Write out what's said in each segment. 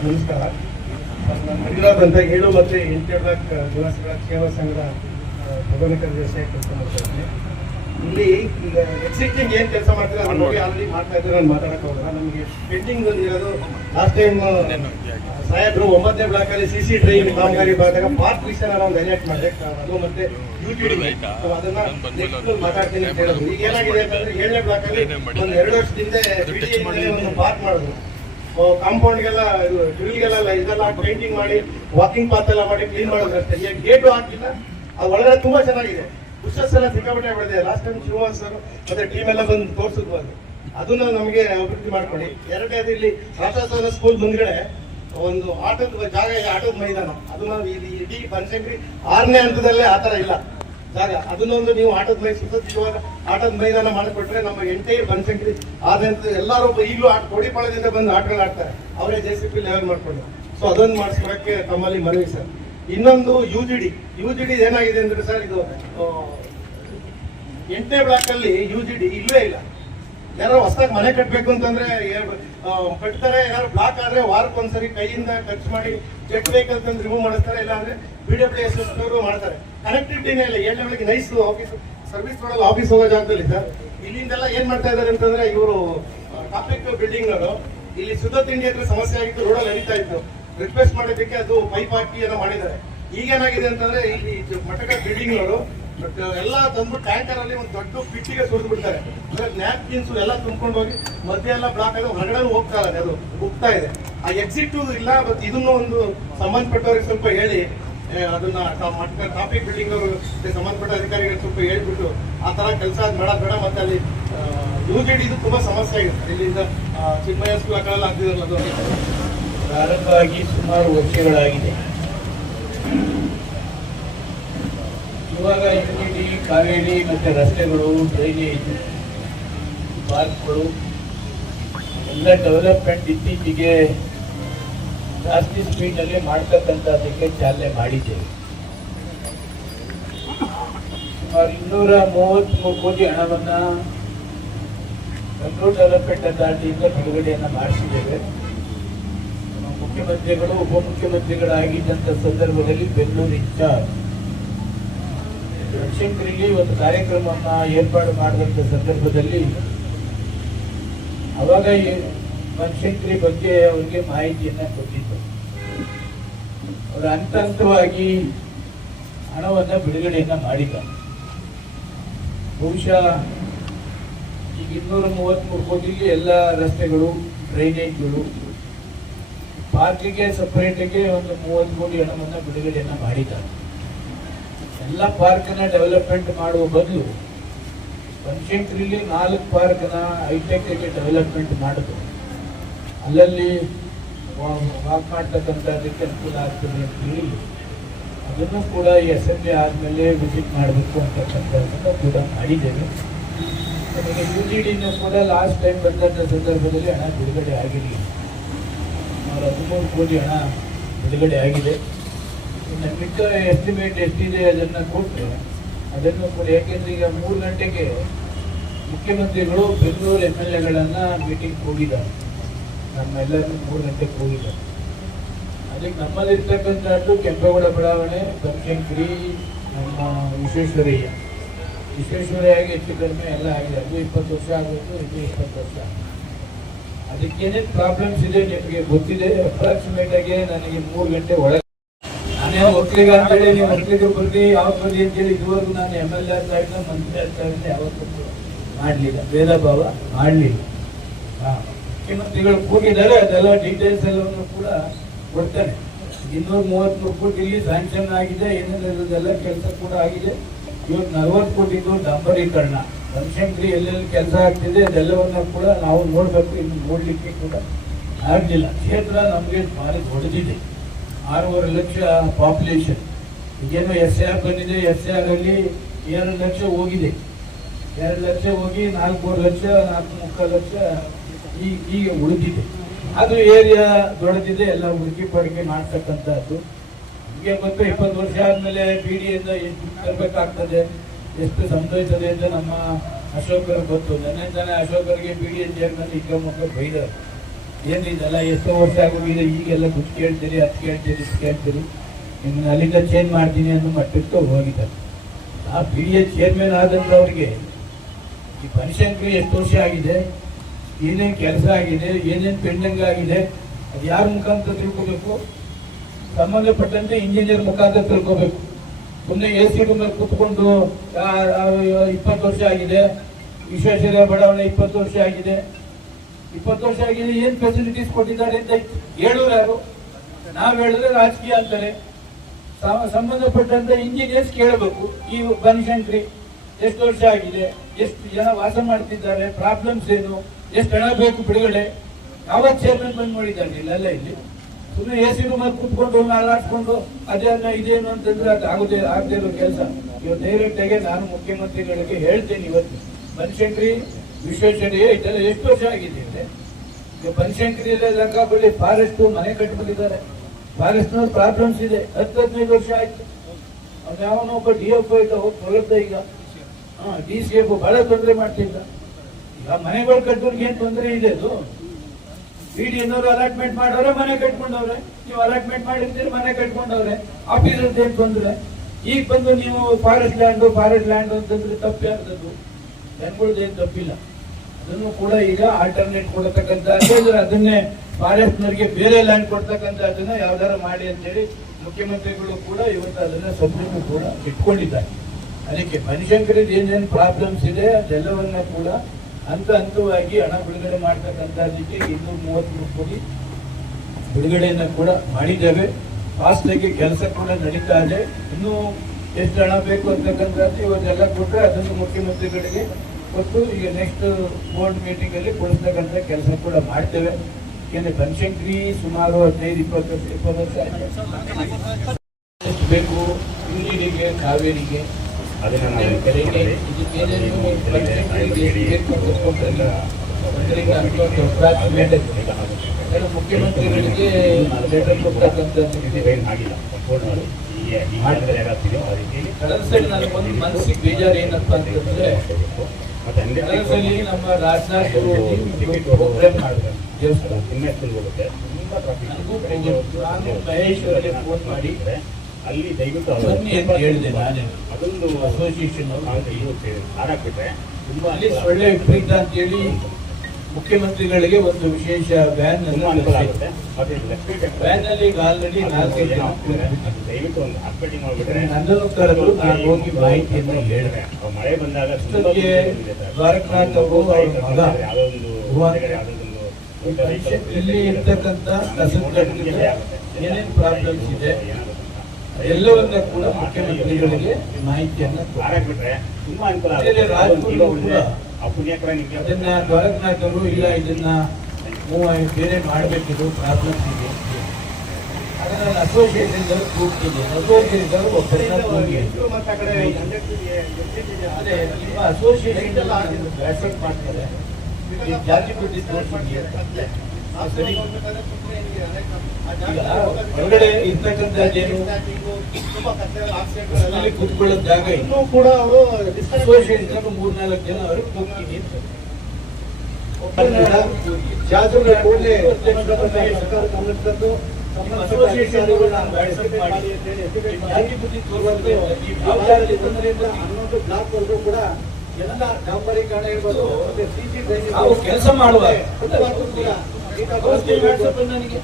ನಮಸ್ಕಾರ. ಇರೋದಂತ 7 ಮತ್ತು 8 ನಿವಾಸಿಗಳ ಕ್ಷೇಮ ಸಂಘದ ಪ್ರಧಾನ ಕಾರ್ಯದರ್ಶಿಯಾಗಿ ಕೆಲಸ ಮಾಡ್ತಾ ಇದ್ದೀನಿ. ಇಲ್ಲಿ ಈಗ ಎಕ್ಸಿಸ್ಟಿಂಗ್ ಏನು ಕೆಲಸ ಮಾಡ್ತಾರೆ ಅದ್ರ ಬಗ್ಗೆ ಆಲ್ರೆಡಿ ಮಾಡ್ತಾ ಇದ್ದಾರೆ. ನಾನು ಮಾತಾಡಕ್ಕೆ ಹೋಗಲ್ಲ. ನಮಗೆ ಪೆಂಡಿಂಗ್ ಇರೋದು ಲಾಸ್ಟ್ ಟೈಮ್ ಸಾಹೇಬ್ರು 9ನೇ ಬ್ಲಾಕಲ್ಲಿ CC ಡ್ರೈನ್ ಕಾಮಗಾರಿ ಭಾಗದಾಗ ಪಾರ್ಕ್ ವಿಷಯನ ನಾವು ಹೈಲೈಟ್ ಮಾಡಬೇಕು. ಅದು ಮತ್ತೆ ಅದನ್ನ ನೆಕ್ಸ್ಟ್ ಮಾತಾಡ್ತೀನಿ ಅಂತ ಹೇಳೋದು. ಈಗ ಏನಾಗಿದೆ ಅಂತಂದ್ರೆ 7ನೇ ಬ್ಲಾಕಲ್ಲಿ ಒಂದು 2 ವರ್ಷದಿಂದ ಒಂದು ಪಾರ್ಕ್ ಮಾಡೋದು, ಕಾಂಪೌಂಡ್ಗೆಲ್ಲ ಡ್ರಿಲ್ಗೆಲ್ಲ ಇದೆಲ್ಲ ಪೇಂಟಿಂಗ್ ಮಾಡಿ ವಾಕಿಂಗ್ ಪಾತ್ ಎಲ್ಲ ಮಾಡಿ ಕ್ಲೀನ್ ಮಾಡೋದು ಅಷ್ಟೇ. ಈಗ ಗೇಟು ಹಾಕಿಲ್ಲ. ಅದು ಒಳಗಡೆ ತುಂಬಾ ಚೆನ್ನಾಗಿದೆ. ಬುಷಸ್ ಎಲ್ಲ ಸಿಕ್ಕಾಪಟ್ಟೆ ಬಿಡಿದೆ. ಲಾಸ್ಟ್ ಟೈಮ್ ಶಿವಮೊಗ್ಗ ಸರ್ ಮತ್ತೆ ಟೀಮ್ ಎಲ್ಲ ಬಂದು ತೋರಿಸಿದ್ವು. ಅದನ್ನ ನಮಗೆ ಅಭಿವೃದ್ಧಿ ಮಾಡ್ಕೊಡಿ. ಎರಡನೇದು ಇಲ್ಲಿ ರಾಷ್ಟ್ರೋತ್ಸವ ಸ್ಕೂಲ್ ಮುಂದ್ಗಡೆ ಒಂದು ಆಟದ ಜಾಗ, ಆಟದ ಮೈದಾನ, ಅದನ್ನ ಇಡೀ ಬನಶಂಕರಿ 6ನೇ ಹಂತದಲ್ಲೇ ಆತರ ಇಲ್ಲ ಜಾಗ. ಅದನ್ನೊಂದು ನೀವು ಸುಸಜ್ಜಿತವಾದ ಆಟದ ಮೈದಾನ ಮಾಡಿಕೊಟ್ರೆ ನಮ್ಮ ಎಂಟೈರ್ ಬನಶಂಕರಿ 6ನೇ ಹಂತದ ಎಲ್ಲರೂ ಈಗಲೂ ಕೋಡಿಪಾಳ್ಯದಿಂದ ಬಂದು ಆಟಗಳು ಆಡ್ತಾರೆ, ಅವರೇ JCP ಲೆವೆಲ್ ಮಾಡ್ಕೊಂಡು. ಸೊ ಅದೊಂದು ಮಾಡಿಸ್ಕೊಡಕ್ಕೆ ತಮ್ಮಲ್ಲಿ ಮನವಿ ಸರ್. ಇನ್ನೊಂದು UGD ಏನಾಗಿದೆ ಅಂದ್ರೆ ಸರ್, ಇದು 8ನೇ ಬ್ಲಾಕ್ ಅಲ್ಲಿ UGD ಇಲ್ವೇ ಇಲ್ಲ. ಯಾರು ಹೊಸದಾಗಿ ಮನೆ ಕಟ್ಟಬೇಕು ಅಂತಂದ್ರೆ ಕಟ್ತಾರೆ. ಏನಾದ್ರು ಬ್ಲಾಕ್ ಆದ್ರೆ ವಾರಕ್ಕೊಂದ್ಸರಿ ಕೈಯಿಂದ ಖರ್ಚು ಮಾಡಿ ಚೆಕ್ ವೆಹಿಕಲ್ಸ್ ಅಂತ ರಿಮೂವ್ ಮಾಡಿಸ್ತಾರೆ. ಇಲ್ಲಾಂದ್ರೆ BWS ಮಾಡ್ತಾರೆ. ಕನೆಕ್ಟಿವಿಟಿನೇ ಇಲ್ಲ. 7ನೇ ಬ್ಲಾಕ್ ನೈಸ್ ಆಫೀಸ್ ಸರ್ವಿಸ್ ಮಾಡಲು ಆಫೀಸ್ ಹೋಗೋ ಜಾಗದಲ್ಲಿ ಸರ್. ಇಲ್ಲಿಂದೆಲ್ಲ ಏನ್ ಮಾಡ್ತಾ ಇದ್ದಾರೆ ಅಂತಂದ್ರೆ ಇವರು ಟಾಪಿಕ್ ಬಿಲ್ಡಿಂಗ್ ಅವರು ಇಲ್ಲಿ ಶುದ್ಧ ತಿಂಡಿ ಹತ್ರ ಸಮಸ್ಯೆ ಆಗಿತ್ತು, ರೋಡಲ್ಲಿ ಹರಿತಾ ಇತ್ತು. ರಿಕ್ವೆಸ್ಟ್ ಮಾಡೋದಕ್ಕೆ ಅದು ಪೈಪ್ ಹಾಕಿ ಏನೋ ಮಾಡಿದ್ದಾರೆ. ಈಗೇನಾಗಿದೆ ಅಂತಂದ್ರೆ ಇಲ್ಲಿ ಮಠಕ ಬಿಲ್ಡಿಂಗ್ ಅವರು ಎಲ್ಲ ತಂದ್ಬಿಟ್ಟು ಟ್ಯಾಂಕರ್ ಅಲ್ಲಿ ಒಂದು ದೊಡ್ಡ ಪಿಟ್ಟಿಗೆ ಸುರಿದು ಬಿಡ್ತಾರೆ. ನ್ಯಾಪ್ಕಿನ್ಸ್ ಎಲ್ಲ ತುಂಬ್ಕೊಂಡು ಹೋಗಿ ಮಧ್ಯ ಎಲ್ಲ ಬ್ಲಾಕ್ ಆಗಿ ಹೊರಗಡೆ ಹೋಗ್ತಾ ಇದೆ, ಅದು ಹೋಗ್ತಾ ಇದೆ. ಆ ಎಕ್ಸಿಟ್ ಇಲ್ಲ. ಮತ್ತೆ ಇದನ್ನು ಒಂದು ಸಂಬಂಧಪಟ್ಟವ್ರಿಗೆ ಸ್ವಲ್ಪ ಹೇಳಿ, ಅದನ್ನ ಟಾಪಿಕ್ ಬಿಲ್ಡಿಂಗ್ ಅವರು ಸಂಬಂಧಪಟ್ಟ ಅಧಿಕಾರಿಗಳು ಸ್ವಲ್ಪ ಹೇಳ್ಬಿಟ್ಟು ಆ ತರ ಕೆಲಸ ಮಾಡೋದು ಬೇಡ. ಮತ್ತೆ ಅಲ್ಲಿ UGD ಇದು ತುಂಬಾ ಸಮಸ್ಯೆ ಆಗಿದೆ. ಇಲ್ಲಿಂದ ಚಿನ್ಮಯ ಸ್ಕೂಲ್ ಆ ಕಡೆ ಆಗ್ತಿದಾರಲ್ಲ, ಅದು ಪ್ರಾರಂಭ ಆಗಿ ಸುಮಾರು ವರ್ಷಗಳಾಗಿದೆ. ಇವಾಗ UGD, ಕಾವೇರಿ ಮತ್ತೆ ರಸ್ತೆಗಳು, ಡ್ರೈನೇಜ್, ಪಾರ್ಕ್ಗಳು ಎಲ್ಲ ಡೆವಲಪ್ಮೆಂಟ್ ಇತ್ತೀಚೆಗೆ ಜಾಸ್ತಿ ಸ್ಪೀಡಲ್ಲಿ ಮಾಡ್ತಕ್ಕಂಥದ್ದಕ್ಕೆ ಚಾಲನೆ ಮಾಡಿದ್ದೇವೆ. ಸುಮಾರು 233 ಕೋಟಿ ಹಣವನ್ನು ಬೆಂಗಳೂರು ಡೆವಲಪ್ಮೆಂಟ್ ಅಥಾರಿಟಿಯಿಂದ ಬಿಡುಗಡೆಯನ್ನು ಮಾಡಿಸಿದ್ದೇವೆ. ಮುಖ್ಯಮಂತ್ರಿಗಳು ಉಪಮುಖ್ಯಮಂತ್ರಿಗಳಾಗಿದ್ದಂಥ ಸಂದರ್ಭದಲ್ಲಿ ಬೆಂಗಳೂರು ಇನ್ಚಾರ್ಜ್ ಬನಶಂಕರಿಲಿ ಒಂದು ಕಾರ್ಯಕ್ರಮವನ್ನು ಏರ್ಪಾಡು ಮಾಡಿದಂಥ ಸಂದರ್ಭದಲ್ಲಿ ಅವಾಗ ಬನಶಂಕರಿ ಬಗ್ಗೆ ಅವರಿಗೆ ಮಾಹಿತಿಯನ್ನು ಕೊಟ್ಟಿದ್ದು. ಅವರು ಹಂತ ಹಂತವಾಗಿ ಹಣವನ್ನು ಬಿಡುಗಡೆಯನ್ನು ಮಾಡಿದ್ದಾರೆ. ಬಹುಶಃ ಈಗ 233 ಕೋಟಿಗೆ ಎಲ್ಲ ರಸ್ತೆಗಳು, ಡ್ರೈನೇಜ್ಗಳು, ಪಾರ್ಕಿಗೆ ಸಪರೇಟಿಗೆ ಒಂದು 30 ಕೋಟಿ ಹಣವನ್ನು ಬಿಡುಗಡೆಯನ್ನು ಮಾಡಿದ್ದಾರೆ. ಎಲ್ಲ ಪಾರ್ಕ್ನ ಡೆವಲಪ್ಮೆಂಟ್ ಮಾಡುವ ಬದಲು ಬನಶಂಕರಿಲಿ 4 ಪಾರ್ಕ್ನ ಹೈಟೆಕ್ಗೆ ಡೆವಲಪ್ಮೆಂಟ್ ಮಾಡಿದ್ರು. ಅಲ್ಲಲ್ಲಿ ವಾಕ್ ಮಾಡ್ತಕ್ಕಂಥದ್ದಕ್ಕೆ ಅನುಕೂಲ ಆಗ್ತದೆ ಅಂತ ಹೇಳಿ ಅದನ್ನು ಕೂಡ ಈ ಅಸೆಂಬ್ಲಿ ಆದಮೇಲೆ ವಿಸಿಟ್ ಮಾಡಬೇಕು ಅಂತಕ್ಕಂಥದ್ದನ್ನು ಕೂಡ ಮಾಡಿದ್ದೇವೆ. ನಮಗೆ UGDನೂ ಕೂಡ ಲಾಸ್ಟ್ ಟೈಮ್ ಬಂದಂಥ ಸಂದರ್ಭದಲ್ಲಿ ಹಣ ಬಿಡುಗಡೆ ಆಗಿರಲಿಲ್ಲ. ಸುಮಾರು 13 ಕೋಟಿ ಹಣ ಬಿಡುಗಡೆ ಆಗಿದೆ. ಇನ್ನು ಮಿಕ್ಕ ಎಸ್ಟಿಮೇಟ್ ಎಷ್ಟಿದೆ ಅದನ್ನು ಕೊಟ್ಟು ಅದನ್ನು ಕೂಡ, ಯಾಕೆಂದ್ರೆ ಈಗ 3 ಗಂಟೆಗೆ ಮುಖ್ಯಮಂತ್ರಿಗಳು ಬೆಂಗಳೂರು MLAಗಳನ್ನು ಮೀಟಿಂಗ್ ಹೋಗಿದ್ದಾರೆ. ನಮ್ಮೆಲ್ಲರೂ 3 ಗಂಟೆಗೆ ಹೋಗಿದ್ದಾರೆ. ಅದಕ್ಕೆ ನಮ್ಮಲ್ಲಿರ್ತಕ್ಕಂಥದ್ದು ಕೆಂಪೇಗೌಡ ಬಡಾವಣೆ, ಬನಶಂಕರಿ, ನಮ್ಮ ವಿಶ್ವೇಶ್ವರಯ್ಯಗೆ ಹೆಚ್ಚು ಕಡಿಮೆ ಎಲ್ಲ ಆಗಿದೆ. ಅದು 20 ವರ್ಷ ಆಗಬೇಕು, ಇದು 20 ವರ್ಷ. ಅದಕ್ಕೇನೇನು ಪ್ರಾಬ್ಲಮ್ಸ್ ಇದೆ ನಿಮಗೆ ಗೊತ್ತಿದೆ. ಅಪ್ರಾಕ್ಸಿಮೇಟ್ ಆಗಿ ನನಗೆ 3 ಗಂಟೆ ಒಳಗೆ ನಾನೇ ಒಕ್ಕಲಿಗ ಅಂತೇಳಿ ನೀವು ಒಕ್ಕಲಿಗರು ಬರ್ರಿ ಯಾವತ್ತು ಬರ್ರಿ ಅಂತೇಳಿ ಇದುವರೆಗೂ ನಾನು MLA ಆಗ್ತಾ ಇದ್ದ, ಮಂತ್ರಿ ಆಗ್ತಾ ಇದ್ದೆ, ಯಾವತ್ತೂ ಮಾಡಲಿಲ್ಲ, ಭೇದ ಭಾವ ಮಾಡಲಿಲ್ಲ. ಮುಖ್ಯಮಂತ್ರಿಗಳು ಕೂಗಿದ್ದಾರೆ, ಅದೆಲ್ಲ ಡೀಟೇಲ್ಸ್ ಎಲ್ಲವನ್ನು ಕೂಡ ಕೊಡ್ತಾನೆ. 233 ಕೋಟಿ ಇಲ್ಲಿ ಸ್ಯಾಂಕ್ಷನ್ ಆಗಿದೆ, ಏನೇನೆಲ್ಲ ಕೆಲಸ ಕೂಡ ಆಗಿದೆ. ಇವತ್ತು 40 ಕೋಟಿಗೂ ಡಾಂಬರೀಕರಣ, ಬನಶಂಕರಿ ಎಲ್ಲೆಲ್ಲಿ ಕೆಲಸ ಆಗ್ತಿದೆ ಅದೆಲ್ಲವನ್ನು ಕೂಡ ನಾವು ನೋಡಬೇಕು. ಇನ್ನು ನೋಡಲಿಕ್ಕೆ ಕೂಡ ಆಗಲಿಲ್ಲ. ಕ್ಷೇತ್ರ ನಮಗೆ ಭಾರಿ ಹೊಡೆದಿದೆ. 6.5 ಲಕ್ಷ ಪಾಪ್ಯುಲೇಷನ್. ಈಗೇನು SR ಬಂದಿದೆ, SR ಅಲ್ಲಿ 2 ಲಕ್ಷ ಹೋಗಿದೆ. 2 ಲಕ್ಷ ಹೋಗಿ 4 ಲಕ್ಷ 4.5 ಲಕ್ಷ ಈಗ ಉಳಿದಿದೆ. ಅದು ಏರಿಯಾ ದೊಡ್ಡದಿದೆ, ಎಲ್ಲ ಹುಡುಕಿ ಪಡಿಕೆ ಮಾಡ್ತಕ್ಕಂಥದ್ದು. ನಿಮಗೆ ಗೊತ್ತು, 20 ವರ್ಷ ಆದಮೇಲೆ BDಯಿಂದ ಎಷ್ಟು ತರಬೇಕಾಗ್ತದೆ, ಎಷ್ಟು ಸಂಭವಿಸ್ತದೆ ಅಂತ ನಮ್ಮ ಅಶೋಕರು ಗೊತ್ತು. ನೆನ್ನೆ ಅಶೋಕರಿಗೆ BD ಚೇರ್ಮನ್ ಇಕ್ಕ ಬೈದರು. ಏನಿದೆಲ್ಲ ಎಷ್ಟೋ ವರ್ಷ ಆಗೋಗಿದೆ, ಈಗೆಲ್ಲ ದುಡ್ಡು ಕೇಳ್ತೀರಿ, ಅದು ಕೇಳ್ತೀರಿ, ಇದು ಕೇಳ್ತೀರಿ, ನಿಮ್ಮನ್ನ ಅಲ್ಲಿಂದ ಚೇಂಜ್ ಮಾಡ್ತೀನಿ ಅನ್ನೋ ಮಟ್ಟಕ್ಕೆ ಹೋಗಿದ್ದಾರೆ. ಆ ಪಿ ಡಿ ಎ ಚೇರ್ಮನ್ ಆದಂಥವ್ರಿಗೆ ಈ ಬನಶಂಕರಿ ಎಷ್ಟು ವರ್ಷ ಆಗಿದೆ, ಏನೇನು ಕೆಲಸ ಆಗಿದೆ, ಏನೇನು ಪೆಂಡಿಂಗ್ ಆಗಿದೆ, ಅದು ಯಾರ ಮುಖಾಂತರ ತಿಳ್ಕೋಬೇಕು? ಸಂಬಂಧಪಟ್ಟಂತೆ ಇಂಜಿನಿಯರ್ ಮುಖಾಂತರ ತಿಳ್ಕೋಬೇಕು. ಸುಮ್ಮನೆ ಎ ಸಿ ರೂಮಲ್ಲಿ ಕೂತ್ಕೊಂಡು 20 ವರ್ಷ ಆಗಿದೆ, ವಿಶ್ವೇಶ್ವರಯ್ಯ ಬಡಾವಣೆ 20 ವರ್ಷ ಆಗಿದೆ, 20 ವರ್ಷ ಆಗಿದೆ, ಏನ್ ಫೆಸಿಲಿಟೀಸ್ ಕೊಟ್ಟಿದ್ದಾರೆ ಅಂತ ಹೇಳೋರು ಯಾರು? ನಾವ್ ಹೇಳಿದ್ರೆ ರಾಜಕೀಯ ಅಂತಾರೆ. ಸಂಬಂಧಪಟ್ಟಂತ ಇಂಜಿನಿಯರ್ಸ್ ಕೇಳಬೇಕು. ಈ ಬನಶಂಕರಿ ಎಷ್ಟು ವರ್ಷ ಆಗಿದೆ, ಎಷ್ಟು ಜನ ವಾಸ ಮಾಡ್ತಿದ್ದಾರೆ, ಪ್ರಾಬ್ಲಮ್ಸ್ ಏನು, ಎಷ್ಟು ಹಣ ಬೇಕು ಬಿಡುಗಡೆ, ಯಾವಾಗ ಚೇರ್ಮನ್ ಬಂದ್ ಮಾಡಿದ್ದಾರೆ ಇಲ್ಲೆಲ್ಲ ಇಲ್ಲಿ. ಸುಮ್ಮನೆ ಎ ಸಿ ರೂಮಲ್ಲಿ ಕೂತ್ಕೊಂಡು ಮಾತಾಡ್ಸ್ಕೊಂಡು ಅದೇನ ಇದೇನು ಅಂತಂದ್ರೆ ಅದು ಆಗದೇ ಇರೋ ಕೆಲಸ. ಇವತ್ತು ಡೈರೆಕ್ಟ್ ಆಗಿ ನಾನು ಮುಖ್ಯಮಂತ್ರಿಗಳಿಗೆ ಹೇಳ್ತೇನೆ, ಇವತ್ತು ಬನಶಂಕರಿ ವಿಶ್ವೇಶ್ವರಯ್ಯ ಇದೆಲ್ಲ ಎಷ್ಟು ವರ್ಷ ಆಗಿದೆ ಅಂದ್ರೆ, ಈಗ ಬನಶಂಕರಿಯಲ್ಲೇ ಲಂಕಾಬಳ್ಳಿ ಫಾರೆಸ್ಟ್ ಮನೆ ಕಟ್ಟಿಬಿಟ್ಟಿದ್ದಾರೆ. ಫಾರೆಸ್ಟ್ ಪ್ರಾಬ್ಲಮ್ಸ್ ಇದೆ, 10-15 ವರ್ಷ ಆಯ್ತು. ಅವ್ನು ಯಾವನೋ ಒಬ್ಬ DF ಇದ್ದ ಹೋಗಿ ಹೊರದ್ದ, ಈಗ DCF ಬಹಳ ತೊಂದರೆ ಮಾಡ್ತಿದ್ದ. ಈಗ ಮನೆಗಳು ಕಟ್ಟೋರ್ಗೆ ಏನ್ ತೊಂದರೆ ಇದೆ? ಅದು BDNವರು ಅಲಾಟ್ಮೆಂಟ್ ಮಾಡೋರೆ, ಮನೆ ಕಟ್ಕೊಂಡವ್ರೆ. ನೀವು ಅಲಾಟ್ಮೆಂಟ್ ಮಾಡಿರ್ತೀರಿ, ಮನೆ ಕಟ್ಕೊಂಡವ್ರೆ. ಆಫೀಸರ್ಸ್ ಏನ್ ತೊಂದರೆ? ಈಗ ಬಂದು ನೀವು ಫಾರೆಸ್ಟ್ ಲ್ಯಾಂಡ್ ಅಂತಂದ್ರೆ ತಪ್ಪು ಯಾರ್ದದು? ಜನಗಳದ್ದೇನು ತಪ್ಪಿಲ್ಲ. ಅದನ್ನು ಕೂಡ ಈಗ ಆಲ್ಟರ್ನೇಟ್ ಕೊಡತಕ್ಕಂತ, ಅದನ್ನೇ ಫಾರೆಸ್ಟ್ನವರಿಗೆ ಬೇರೆ ಲ್ಯಾಂಡ್ ಕೊಡ್ತಕ್ಕಂತ ಅದನ್ನ ಯಾವ್ದಾರು ಮಾಡಿ ಅಂತೇಳಿ ಮುಖ್ಯಮಂತ್ರಿಗಳು ಕೂಡ ಇವತ್ತು ಅದನ್ನ ಸಬ್ಜೆಕ್ಟ್ ಕೂಡ ಇಟ್ಕೊಂಡಿದ್ದಾರೆ. ಅದಕ್ಕೆ ಬನಶಂಕರಿದ ಏನೇನು ಪ್ರಾಬ್ಲಮ್ಸ್ ಇದೆ ಅದೆಲ್ಲವನ್ನ ಕೂಡ ಹಂತವಾಗಿ ಹಣ ಬಿಡುಗಡೆ ಮಾಡ್ತಕ್ಕಂಥದ್ದಕ್ಕೆ 233 ಕೋಟಿ ಬಿಡುಗಡೆಯನ್ನ ಕೂಡ ಮಾಡಿದ್ದೇವೆ. ಫಾಸ್ಟ್ ಆಗಿ ಕೆಲಸ ಕೂಡ ನಡೀತಾ ಇದೆ. ಇನ್ನೂ ಎಷ್ಟು ಹಣ ಬೇಕು ಅಂತಕ್ಕಂಥದ್ದು ಇವತ್ತೆಲ್ಲ ಕೊಟ್ಟರೆ ಅದನ್ನು ಮುಖ್ಯಮಂತ್ರಿಗಳಿಗೆ ಕೊಟ್ಟು ಈಗ ನೆಕ್ಸ್ಟ್ ಬೋರ್ಡ್ ಮೀಟಿಂಗ್ ಅಲ್ಲಿ ಕೊಡಿಸ್ತಕ್ಕಂಥ ಕೆಲಸ ಕೂಡ ಮಾಡ್ತೇವೆ. ಯಾಕೆಂದ್ರೆ ಬನಶಂಕರಿ ಸುಮಾರು 15-20 ವರ್ಷ ಎಷ್ಟು ಬೇಕು ನೀರಿಗೆ, ಕಾವೇರಿಗೆ, ಮುಖ್ಯಮಂತ್ರಿಗಳಿಗೆ ಲೆಟರ್ ಕೊಡ್ತಕ್ಕಂಥದ್ದು ಒಂದು ಮನಸ್ಸಿಗೆ ಬೇಜಾರು ಏನಪ್ಪ ಅಂತಂದ್ರೆ, ನಮ್ಮ ರಾಜನಾಥ್ ಪ್ರೋಗ್ರಾಮ್ ಮಾಡಿದ್ರು ದೇವಸ್ಥಾನ. ನಾನು ಮಹೇಶ್ ಅವರಿಗೆ ಫೋನ್ ಮಾಡಿ ಅಲ್ಲಿ ದಯವಿಟ್ಟು ಬನ್ನಿ ಅಂತ ಹೇಳಿದೆ. ನಾನೇ ಅದೊಂದು ಅಸೋಸಿಯೇಷನ್ ಅಲ್ಲಿ ಒಳ್ಳೆ ವಿಪರೀತ ಅಂತ ಹೇಳಿ ಮುಖ್ಯಮಂತ್ರಿಗಳಿಗೆ ಒಂದು ವಿಶೇಷ ವ್ಯಾನ್ ಅಲ್ಲಿ ಈಗ ಆಲ್ರೆಡಿ 4-5 ಜನ ನನ್ನನ್ನು ಕರೆದು ನಾನು ಹೋಗಿ ಮಾಹಿತಿಯನ್ನು ಹೇಳಿದೆ. ಮಳೆ ಬಂದಾಗ ದ್ವಾರಕನಾಥ್ ಅವರು ಅವರ ಮಗ ಇಲ್ಲಿ ಇರ್ತಕ್ಕಂಥ ಏನೇನು ಪ್ರಾಬ್ಲಮ್ಸ್ ಇದೆ ಎಲ್ಲವನ್ನ ಕೂಡ ಮುಖ್ಯಮಂತ್ರಿಗಳಿಗೆ ಮಾಹಿತಿಯನ್ನು ಅದನ್ನ ದ್ವಾರಕನಾಥ್ ಅವರು ಇಲ್ಲ ಇದನ್ನ ಬೇರೆ ಮಾಡಬೇಕಿದು ಪ್ರಾಬ್ಲಮ್ಸ್ ಇದೆ. ಅದನ್ನ ಅಸೋಸಿಯೇಷನ್ ಕೂಗ್ತೀನಿ. ಅಸೋಸಿಯೇಷನ್ ಒಬ್ಬರನ್ನ ಕೂಗಿ ಅದೇ ನಿಮ್ಮ ಅಸೋಸಿಯೇಷನ್ ಆಕ್ಸೆಪ್ಟ್ ಮಾಡ್ತಾರೆ. ಜಾತಿ ಬಿಟ್ಟು ಸರಿ ಹೊರಗಡೆ ಇರ್ತಕ್ಕಂಥದ್ದೇನು ಕೂತ್ಕೊಳ್ಳೋ ಜಾಗ ಇನ್ನೂ ಕೂಡ ಅವರು ಅಸೋಸಿಯೇಷನ್ 3-4 ಜನ ಅವ್ರಿಗೆ ಹೋಗ್ತೀನಿ ಅಂತ ಕೂಡ ಎಲ್ಲ ಡಾಂಬರೀಕರಣ ಇರ್ಬೋದು, ಕೆಲಸ ಮಾಡುವ ನನಗೆ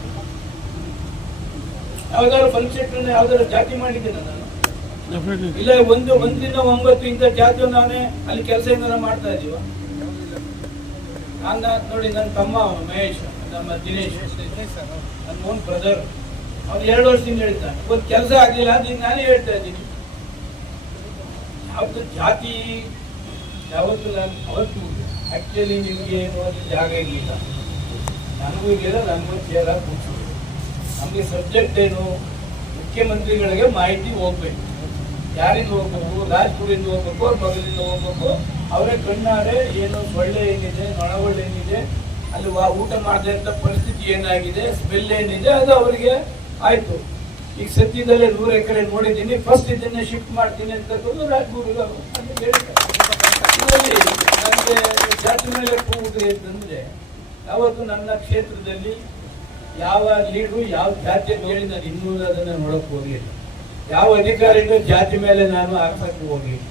ಯಾವ್ದಾದ್ರು ಫಂಕ್ಷನ್ ಯಾವ್ದಾದ್ರು ಜಾತಿ ಮಾಡಿದ್ದೇನೆ ನಾನು ಇಲ್ಲ. ಒಂದಿನ 9 ಇಂಥ ಜಾತಿ ನಾನೇ ಅಲ್ಲಿ ಕೆಲಸ ಏನಾರ ಮಾಡ್ತಾ ಇದೀವ. ನಾನು ನೋಡಿ, ನನ್ನ ತಮ್ಮ ಮಹೇಶ್, ನಮ್ಮ ದಿನೇಶ್, ನನ್ನ ಓನ್ ಬ್ರದರ್, ಅವ್ನು 2 ವರ್ಷದಿಂದ ಹೇಳ್ತಾನೆ ಒಂದು ಕೆಲಸ ಆಗ್ಲಿಲ್ಲ ಅಂತ ನಾನೇ ಹೇಳ್ತಾ ಇದ್ದೀನಿ. ಯಾವ್ದು ಜಾತಿ ಯಾವತ್ತು ನಾನು ಅವತ್ತು ಆಕ್ಚುಲಿ ನಿಮ್ಗೆ ಏನು ಜಾಗ ಇರಲಿಲ್ಲ, ನನಗೂ ಇರಲಿಲ್ಲ, ನನಗೂ ಚೇರ ಕೂತು. ನಮಗೆ ಸಬ್ಜೆಕ್ಟ್ ಏನು, ಮುಖ್ಯಮಂತ್ರಿಗಳಿಗೆ ಮಾಹಿತಿ ಹೋಗ್ಬೇಕು. ಯಾರಿಂದ ಹೋಗ್ಬೇಕು? ರಾಜ್ಪುರಿಂದ ಹೋಗ್ಬೇಕು, ಅವ್ರ ಮಗಲಿಂದ ಹೋಗ್ಬೇಕು. ಅವರೇ ಕಣ್ಣಾರೆ ಏನು ಸೊಳ್ಳೆ ಏನಿದೆ, ನೊಣಗಳು ಏನಿದೆ, ಅಲ್ಲಿ ಊಟ ಮಾಡದೇ ಇದ್ದ ಪರಿಸ್ಥಿತಿ ಏನಾಗಿದೆ, ಸ್ಮೆಲ್ ಏನಿದೆ, ಅದು ಅವರಿಗೆ ಆಯ್ತು. ಈಗ ಸದ್ಯದಲ್ಲೇ 100 ಎಕರೆ ನೋಡಿದ್ದೀನಿ, ಫಸ್ಟ್ ಇದನ್ನೇ ಶಿಫ್ಟ್ ಮಾಡ್ತೀನಿ ಅಂತ ರಾಜ್ಪುರಿಗೆ ನಮಗೆ ಜಾತಿ ಮೇಲೆ ಕೂಗುದು ಅಂತಂದ್ರೆ ಯಾವತ್ತು ನನ್ನ ಕ್ಷೇತ್ರದಲ್ಲಿ ಯಾವ ಲೀಡ್ರು ಯಾವ ಜಾತಿ ಅಂತ ಹೇಳಿ ನಾನು ಇನ್ನೂ ಅದನ್ನು ನೋಡೋಕೆ ಹೋಗಿಲ್ಲ. ಯಾವ ಅಧಿಕಾರಿಗೂ ಜಾತಿ ಮೇಲೆ ನಾನು ಆರ್ಸಕ್ಕೆ ಹೋಗಿಲ್ಲ.